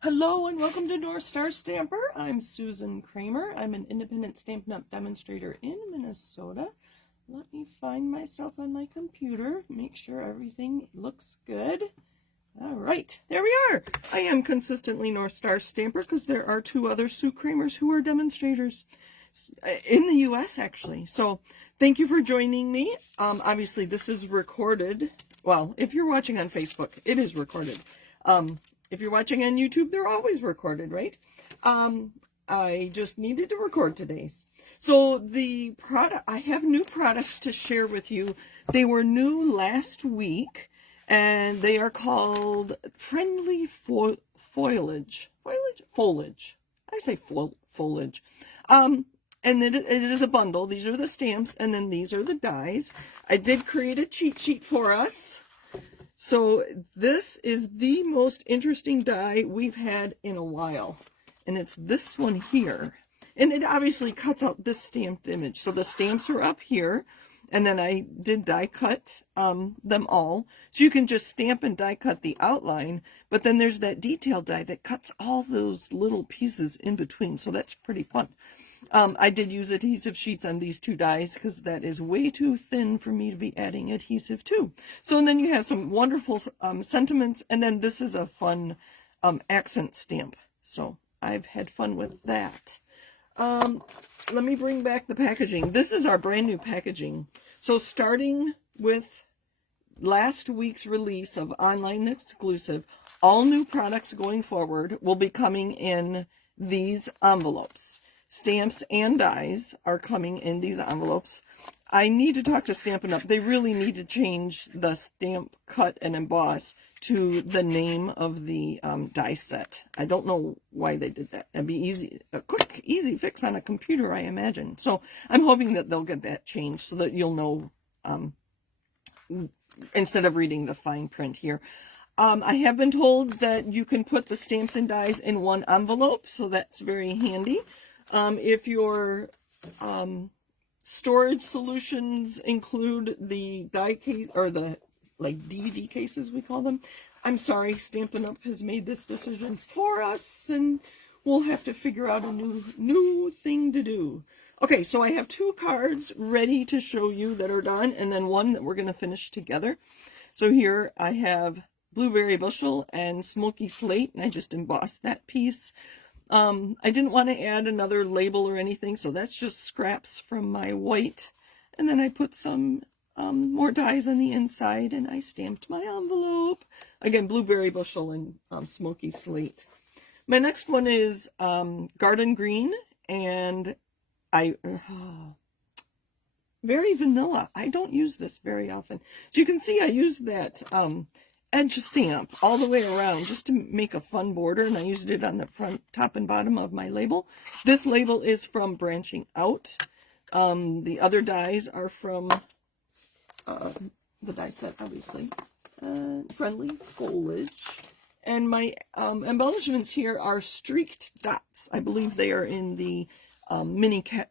Hello and welcome to North Star Stamper. I'm Susan Kramer. I'm an independent Stampin' Up! Demonstrator in Minnesota. Let me find myself on my computer, make sure everything looks good. All right, there we are. I am consistently North Star Stamper because there are two other Sue Kramers who are demonstrators in the U.S. actually. So thank you for joining me. Obviously this is recorded. Well, if you're watching on Facebook, it is recorded. If you're watching on YouTube, they're always recorded, right? I just needed to record today's. So the product, I have new products to share with you. They were new last week, and they are called Friendly Foliage. Foliage. I say foliage. And it is a bundle. These are the stamps, and then these are the dies. I did create a cheat sheet for us. So this is the most interesting die we've had in a while, and it's this one here. And it obviously cuts out this stamped image. So the stamps are up here, and then I did die cut them all. So you can just stamp and die cut the outline, but then there's that detail die that cuts all those little pieces in between. So that's pretty fun. I did use adhesive sheets on these two dies because that is way too thin for me to be adding adhesive to. So and then you have some wonderful sentiments, and then this is a fun accent stamp. So I've had fun with that. Let me bring back the packaging. This is our brand new packaging. So starting with last week's release of online exclusive, all new products going forward will be coming in these envelopes. Stamps and dies are coming in these envelopes. I need to talk to Stampin' Up! They really need to change the stamp, cut, and emboss to the name of the die set. I don't know why they did that. That'd be easy, a quick, easy fix on a computer, I imagine. So I'm hoping that they'll get that changed so that you'll know instead of reading the fine print here. I have been told that you can put the stamps and dies in one envelope, so that's very handy. If your storage solutions include the die case, or the like DVD cases we call them, I'm sorry, Stampin' Up! Has made this decision for us, and we'll have to figure out a new thing to do. Okay, so I have two cards ready to show you that are done, and then one that we're going to finish together. So here I have Blueberry Bushel and Smoky Slate, and I just embossed that piece. I didn't want to add another label or anything, so that's just scraps from my white. And then I put some more dies on the inside, and I stamped my envelope. Again, Blueberry Bushel and Smoky Slate. My next one is Garden Green, and very vanilla. I don't use this very often. So you can see I use that edge stamp all the way around just to make a fun border, and I used it on the front, top, and bottom of my label. This label is from Branching Out. The other dies are from the die set, obviously. Friendly Foliage. And my embellishments here are streaked dots. I believe they are in the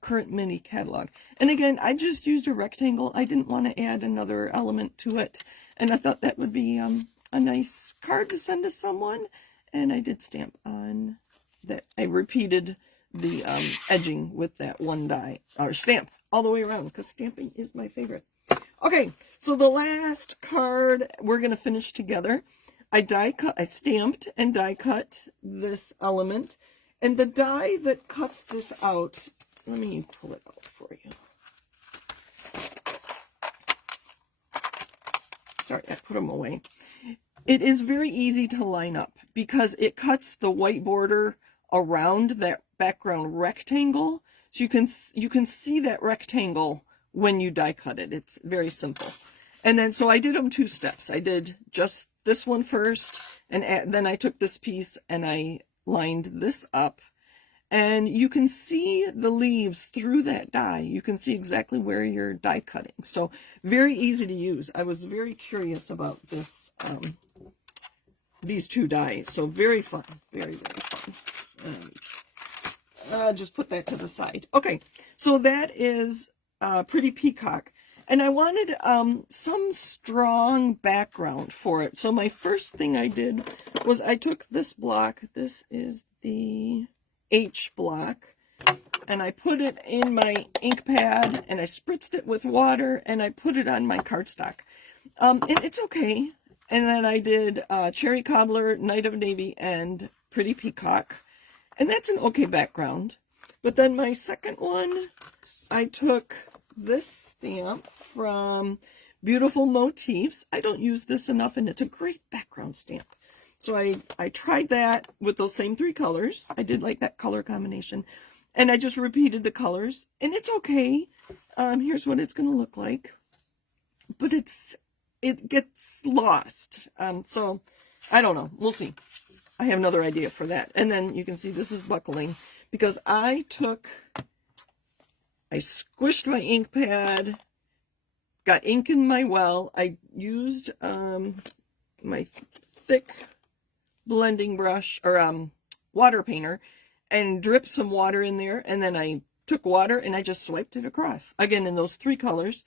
current mini catalog. And again, I just used a rectangle. I didn't want to add another element to it. And I thought that would be a nice card to send to someone. And I did stamp on that. I repeated the edging with that one die, or stamp, all the way around, because stamping is my favorite. Okay, so the last card we're going to finish together. I stamped and die cut this element. And the die that cuts this out, let me pull it out for you. Sorry, I put them away. It is very easy to line up because it cuts the white border around that background rectangle. So you can see that rectangle when you die cut it. It's very simple. And then, so I did them two steps. I did just this one first, and then I took this piece and I lined this up. And you can see the leaves through that die. You can see exactly where you're die cutting. So very easy to use. I was very curious about this, these two dies. So very fun, very, very fun. Just put that to the side. Okay, so that is Pretty Peacock. And I wanted some strong background for it. So my first thing I did was I took this block. This is the H block. And I put it in my ink pad, and I spritzed it with water, and I put it on my cardstock. And it's okay. And then I did Cherry Cobbler, Night of Navy, and Pretty Peacock. And that's an okay background. But then my second one, I took this stamp from Beautiful Motifs. I don't use this enough, and it's a great background stamp. So I tried that with those same 3 colors. I did like that color combination. And I just repeated the colors, and it's okay. Here's what it's going to look like. But it gets lost. So I don't know. We'll see. I have another idea for that. And then you can see this is buckling because I squished my ink pad, got ink in my well. I used my thick blending brush or water painter and dripped some water in there, and then I took water and I just swiped it across. Again, in those 3 colors.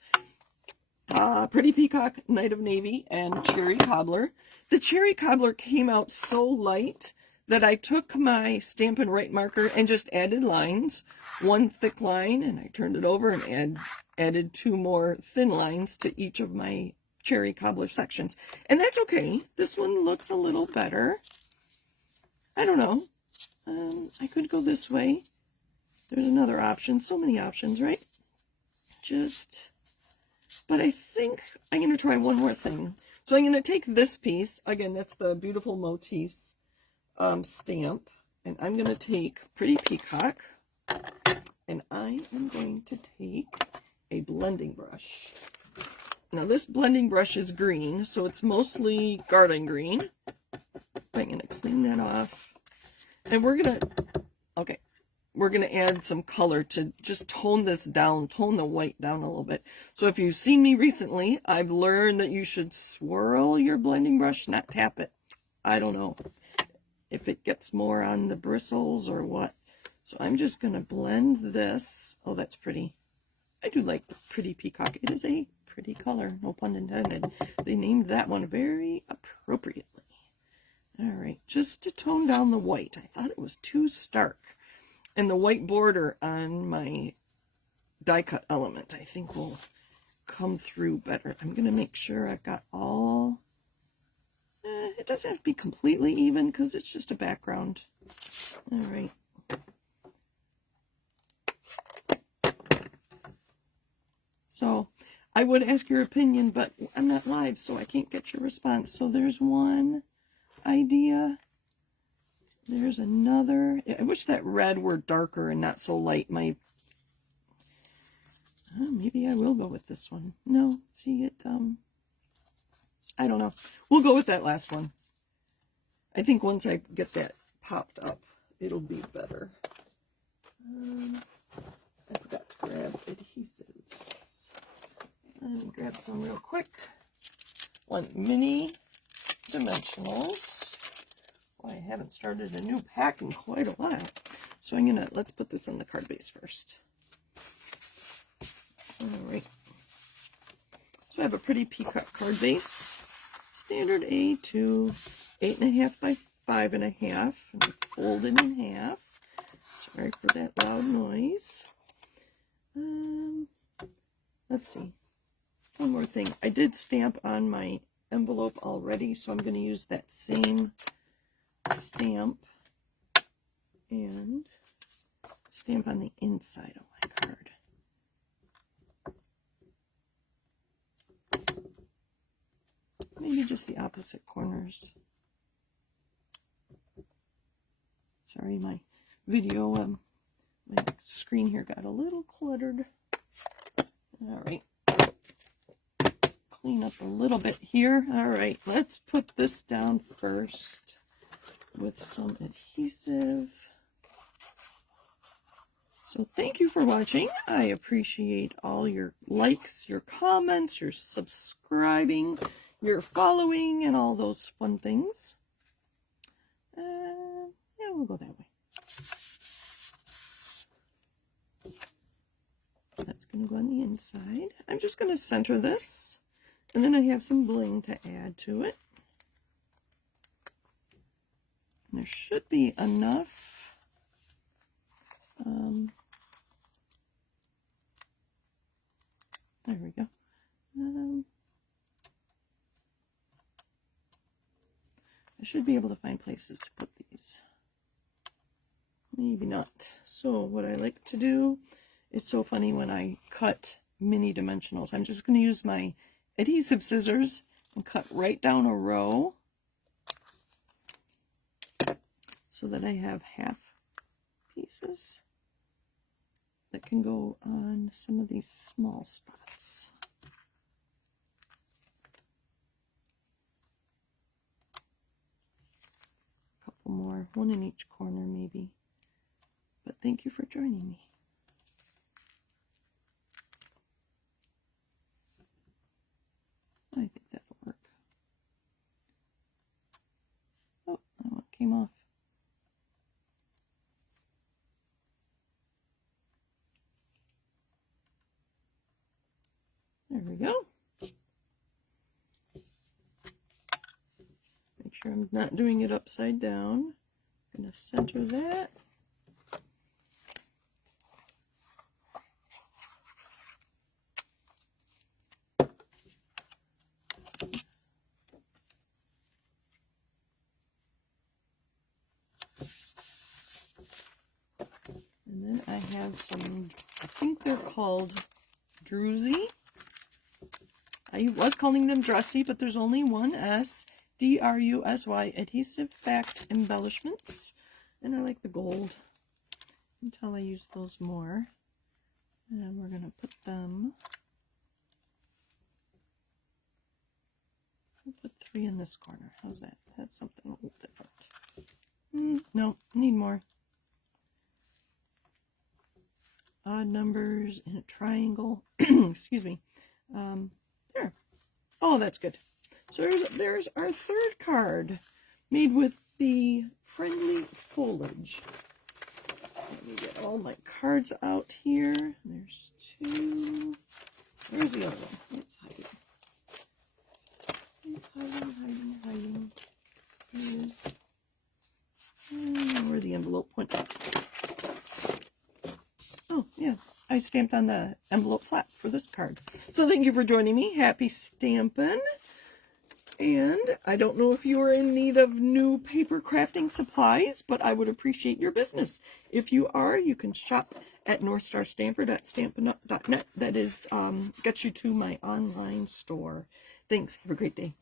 Pretty Peacock, Night of Navy, and Cherry Cobbler. The Cherry Cobbler came out so light that I took my Stampin' Right marker and just added lines. 1 thick line, and I turned it over and added 2 more thin lines to each of my Cherry Cobbler sections. And that's okay. This one looks a little better. I don't know. I could go this way. There's another option. So many options, right? But I think I'm going to try one more thing. So I'm going to take this piece. Again, that's the Beautiful Motifs stamp. And I'm going to take Pretty Peacock. And I am going to take a blending brush. Now this blending brush is green, so it's mostly garden green. I'm going to clean that off. And we're going to add some color to just tone this down, tone the white down a little bit. So if you've seen me recently, I've learned that you should swirl your blending brush, not tap it. I don't know if it gets more on the bristles or what. So I'm just going to blend this. Oh, that's pretty. I do like the Pretty Peacock. It is a pretty color, no pun intended. They named that one very appropriately. All right, just to tone down the white. I thought it was too stark. And the white border on my die cut element, I think, will come through better. I'm going to make sure I've got all... it doesn't have to be completely even because it's just a background. All right. So I would ask your opinion, but I'm not live, so I can't get your response. So there's one idea. There's another. I wish that red were darker and not so light. Maybe I will go with this one. No, see it. I don't know. We'll go with that last one. I think once I get that popped up, it'll be better. I forgot to grab adhesives. Let me grab some real quick. One mini dimensionals. Well, I haven't started a new pack in quite a while. So let's put this on the card base first. All right. So I have a Pretty Peacock card base. Standard A2, 8.5 by 5.5. And fold it in half. Sorry for that loud noise. Let's see. One more thing. I did stamp on my envelope already, so I'm going to use that same stamp and stamp on the inside of my card. Maybe just the opposite corners. Sorry, my video, my screen here got a little cluttered. All right. Clean up a little bit here. All right, let's put this down first with some adhesive. So thank you for watching. I appreciate all your likes, your comments, your subscribing, your following, and all those fun things. Yeah, we'll go that way. That's going to go on the inside. I'm just going to center this, and then I have some bling to add to it. There should be enough. There we go. I should be able to find places to put these. Maybe not. So what I like to do, it's so funny when I cut mini dimensionals. I'm just going to use my adhesive scissors and cut right down a row so that I have half pieces that can go on some of these small spots. A couple more, one in each corner maybe. But thank you for joining me. I think that'll work. Oh, that one came off. There we go. Make sure I'm not doing it upside down. I'm going to center that. And then I have some, I think they're called Druzy. I was calling them dressy, but there's only one S, D-R-U-S-Y, adhesive backed embellishments. And I like the gold until I use those more. And we're going to put them, I'll put 3 in this corner. How's that? That's something a little different. No, need more. Odd numbers in a triangle. Excuse me. There. Oh, that's good. So there's our third card made with the friendly foliage. Let me get all my cards out here. There's 2. Where's the other one? It's hiding. It's hiding. Here's where the envelope went. Oh, yeah. I stamped on the envelope flap for this card. So thank you for joining me. Happy stamping. And I don't know if you are in need of new paper crafting supplies, but I would appreciate your business. If you are, you can shop at northstarstamper.stampinup.net. That is, gets you to my online store. Thanks. Have a great day.